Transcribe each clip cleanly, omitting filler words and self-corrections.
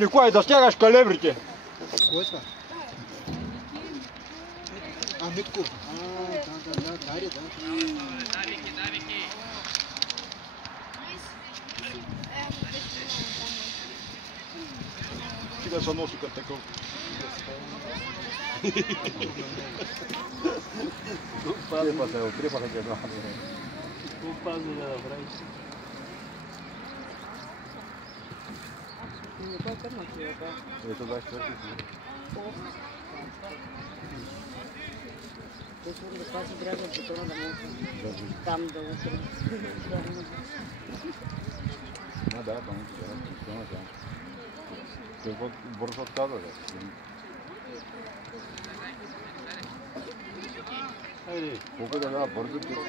Николай, да стягаш калебрите. Кой е това? Митко. Дари, да. Давики. Ти да се носи като такъв. Трепа се, отрепаха те два. Опазно да направиш. Ето 24 си. Да пази дряза бутона да може там да утре. Да, там ще да. Бързо отказва, да. Колко да дава бързо, ти имаш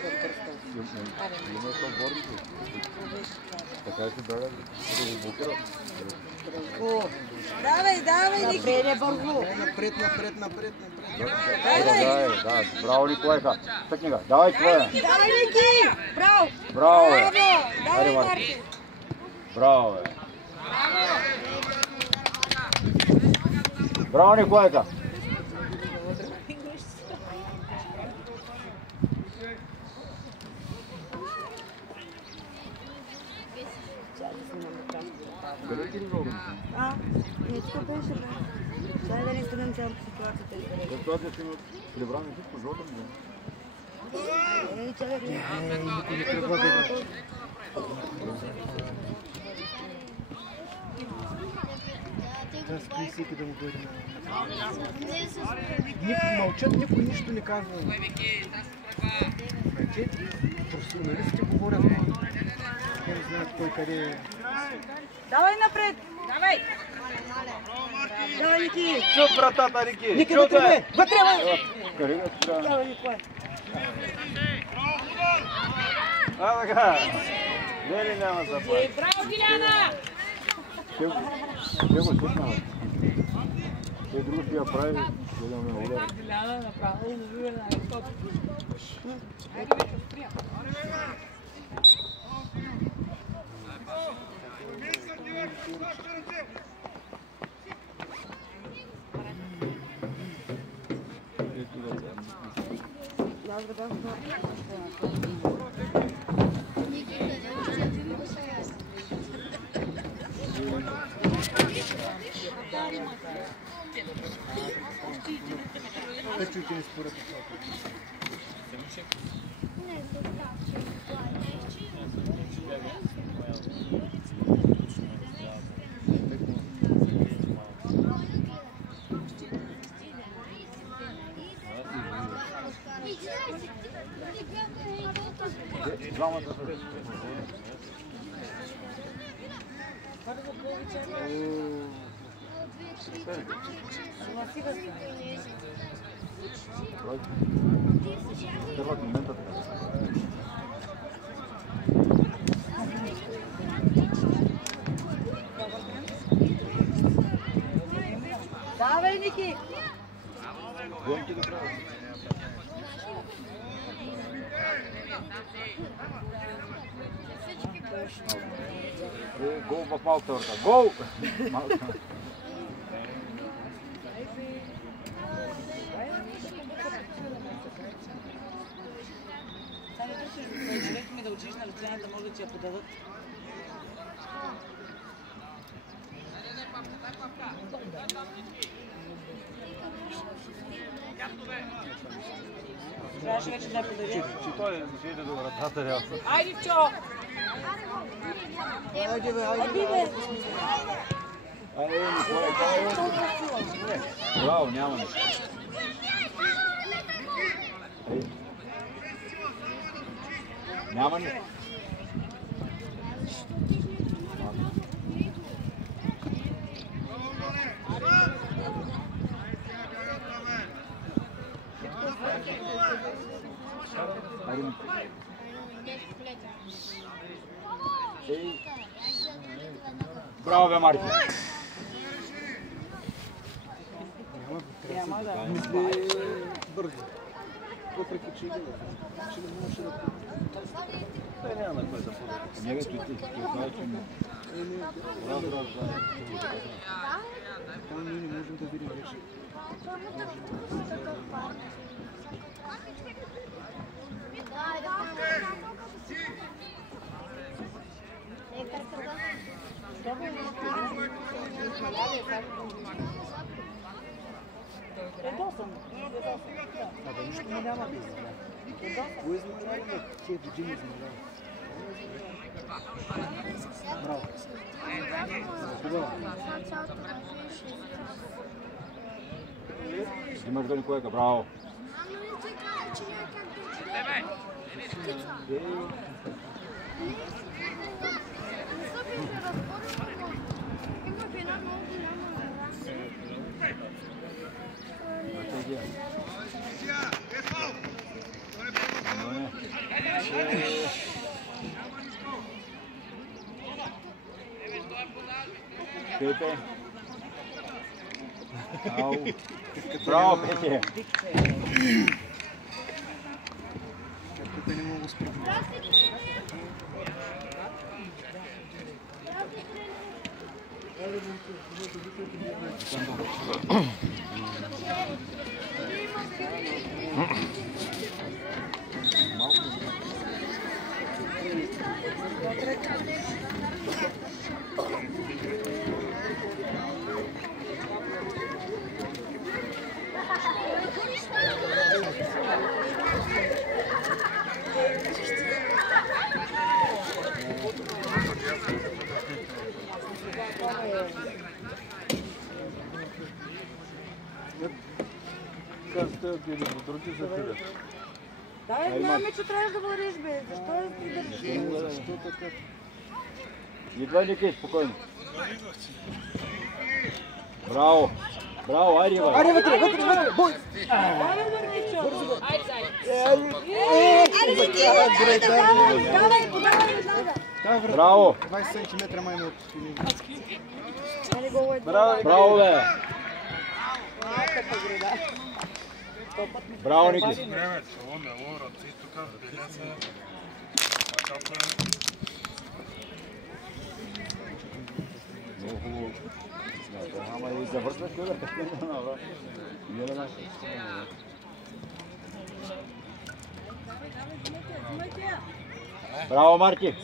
то бързо. Така ще дава да го блокират. Давай, Ники! Бързо! Напред. Да, браво, Николайка. Тъкни га, давай, Николай. Давай, Ники! Браво! Браво, бе. Давай, Марти! Браво, бе. Браво, Николайка. Къде ти ли много? Нечко беше, да. Дай да не стъгнем цялата ситуацията. Ситуация си прибрани всичко жълтъм, да. Чакай, Никой не трябва да играе. Да, скри всеки да му дойде на... Мълчат, никой нищо не казва. Професионалистите говорят, те не знаят кой къде е. Давай напред! Давай! Давай, Ники! Чут вратата, Ники! Ники, вътре! Вътре! Къде да ти трябва? Давай, Николай! Така! Дели няма запад. Браво, Гиляна! Ще го слушнава. Те друго ще я прави, ще да ме удари. Гиляна направо и навива на стоп. Чуйте не спорят това. Двамата са. Първат момента така. Давай, Ники! Гонки да правят. Гол в малката врата. Гол! Желехме да учиш на лицензията, може да ти я подадат. Трябваше вече да я подаде. Че той ще иде до вратата реално. Айде, Чо! Айде, бе! Николай, браво, няма нещо. Няма нищо. Браво, бе, Марти. Няма да. Мисли бързо. Въпреки, че не можеше да... Той няма на кой да подаде. Не, бе, той знаеш, че не. Раз. Абе, нищо не няма да измерява. Кой измерява? Тия години измерява. Браво. Хубаво. Имаш го Николайка, браво. Пепе. Ау. Браво, Пепе. Тук не мога да спрям. Как сте отидели до други за тебе? Дай, знаме, че трябваш да вървиш, бе. Защо е придържаш? Защо така? Едва Никей, спокойно. Браво. Браво, айде, Иван. Аре, вътре, вътре, вътре! Бой! Давай, Върничо! Давай, подавай, давай! Браво. 20 см май ме отпили. Браво, бе. Браво, Ники. Много хубаво. Ама и завършваш ли, бе? Браво, Марти.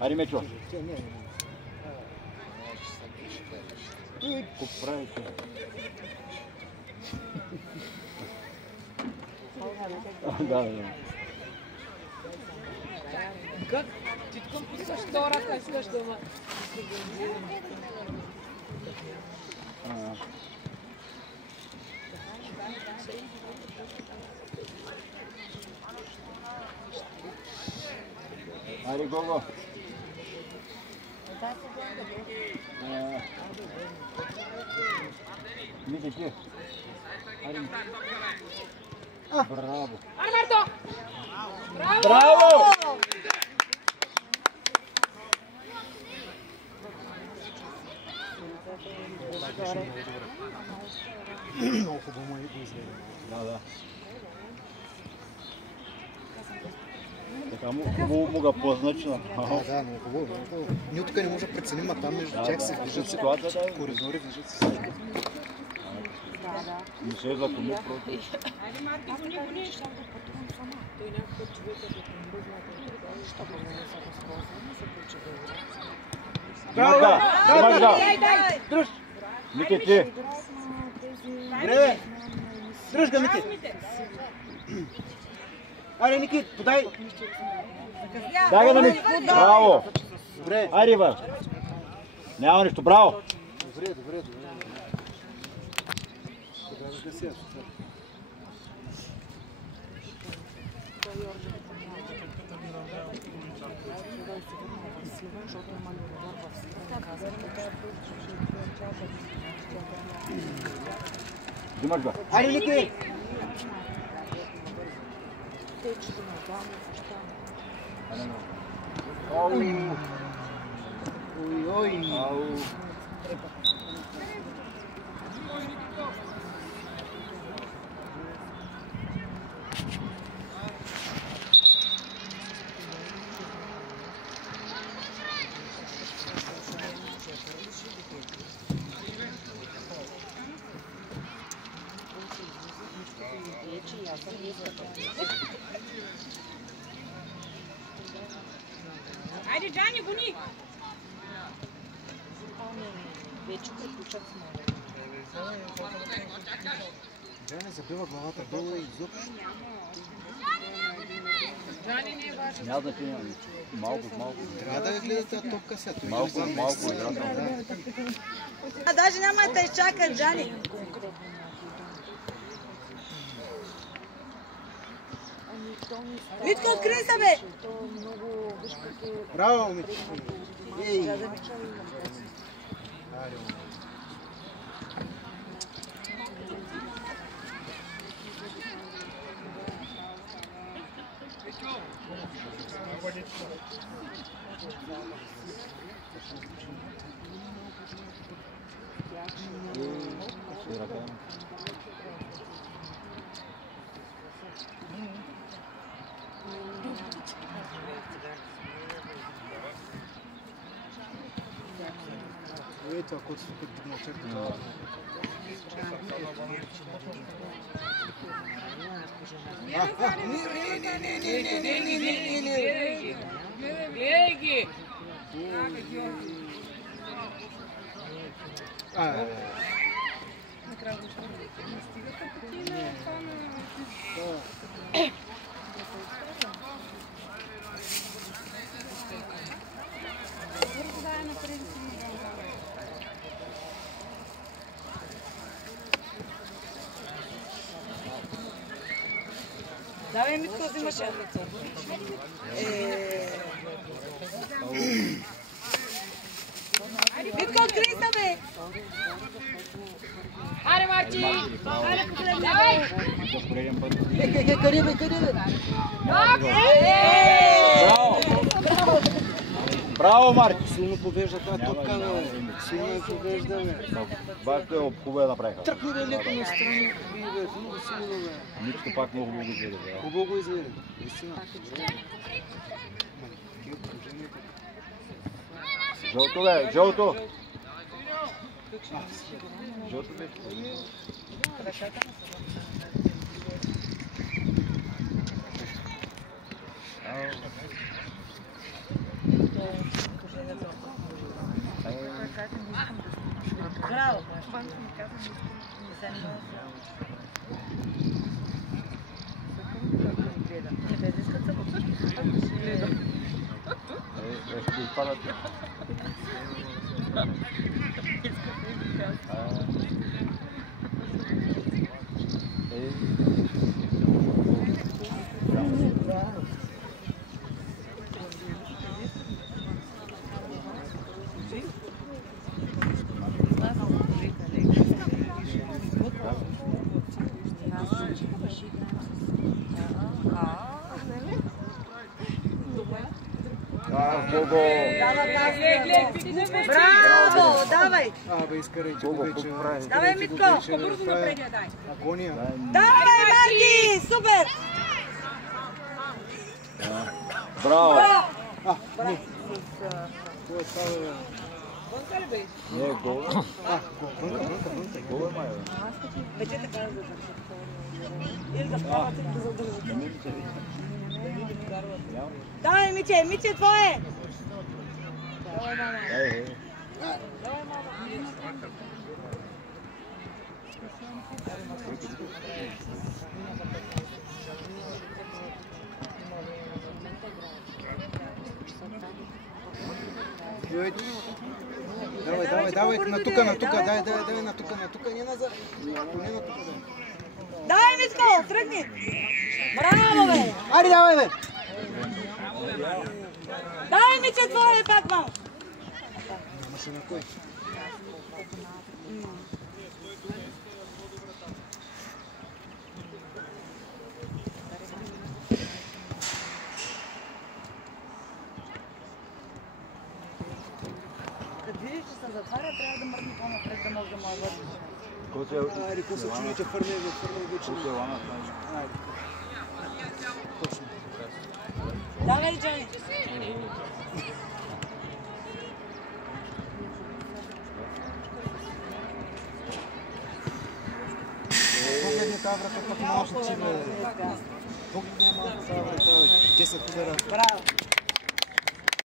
Ари, Мечо. Какво правите? Да, да. Как? Ти тук пускаш втора, как искаш дома. Ари, Гого. Мити, ти. Ари. Браво. Армарто! Браво! Много хубаво му е изгледа. Да, да. Така му го позначено. Да, много хубаво. Ние тук не можем да преценим, а там между тях се движат ситуацията. коридори, движат се всички. Не се е закомил просто. Имаш да! Имаш да! Дръж! Мити, ти! Добре! Дръж ga, Мити! Аре, Ники, подай! Дай го на Мити! Браво! Добре! Айде, Иван! Няма нищо, браво! Добре, добре, добре. Тогава да се Имаш го! Айде, Ники! Ой! Ой, ой! вече приключат с море. Джани забива главата долу и изобщо. Джани не е важен. Няма значение. Малко. Трябва да гледате топка сега. Малко играта. А даже няма да те изчакат, Джани. Митко, откри се, бе! Браво, Митко! Ей! Това, който тук дигнал черта. Гледай ги! Накрая защо не стигаха пъти на това на... Давай, Митко, взимаш я. Митко, откри се, бе! Аре, Марти! Аре, давай! Къде, бе? Браво, Марти! Силно побежда тази топка, бе. Силно я побежда, бе. Башка е хубаво я направиха. Тръкна бе леко настрани, бе. Много силно, бе. Нито пак много го изведе. Хубаво го изведе. Наистина. Жълто, бе! Жълто! Жълто, бе! Браво! Ще изпадат. Браво! Давай! Бе, изкарай, че го вече. Давай, Митко! Бързо напредя, дай! Агония. Давай, Марти! Супер! Браво! Не. Това е това, бе. Вънка ли бе? Не, гол. Вънка. Гол е май, бе. Вече така да задържат. Или да вкарвате да задържат. Давай, Миче! Миче, твое! Давай, мама. Давай, мама. Давай, на тука, дай, на тука, не назад. Давай, Митко, тръгни! Браво, бе! Айде, давай, бе! Давай, Миче, твое, пак, мам! Нямаше на кой. Като видиш, че се затваря, трябва да мърни по-напред, да може да му върни. Айде, какво се чуни, че фърне вече. Айде. Точно. Давай, Джони! Погледни тази врата, пък малко че, бе. Погледни малко тази врата, бе. 10 удара. Браво!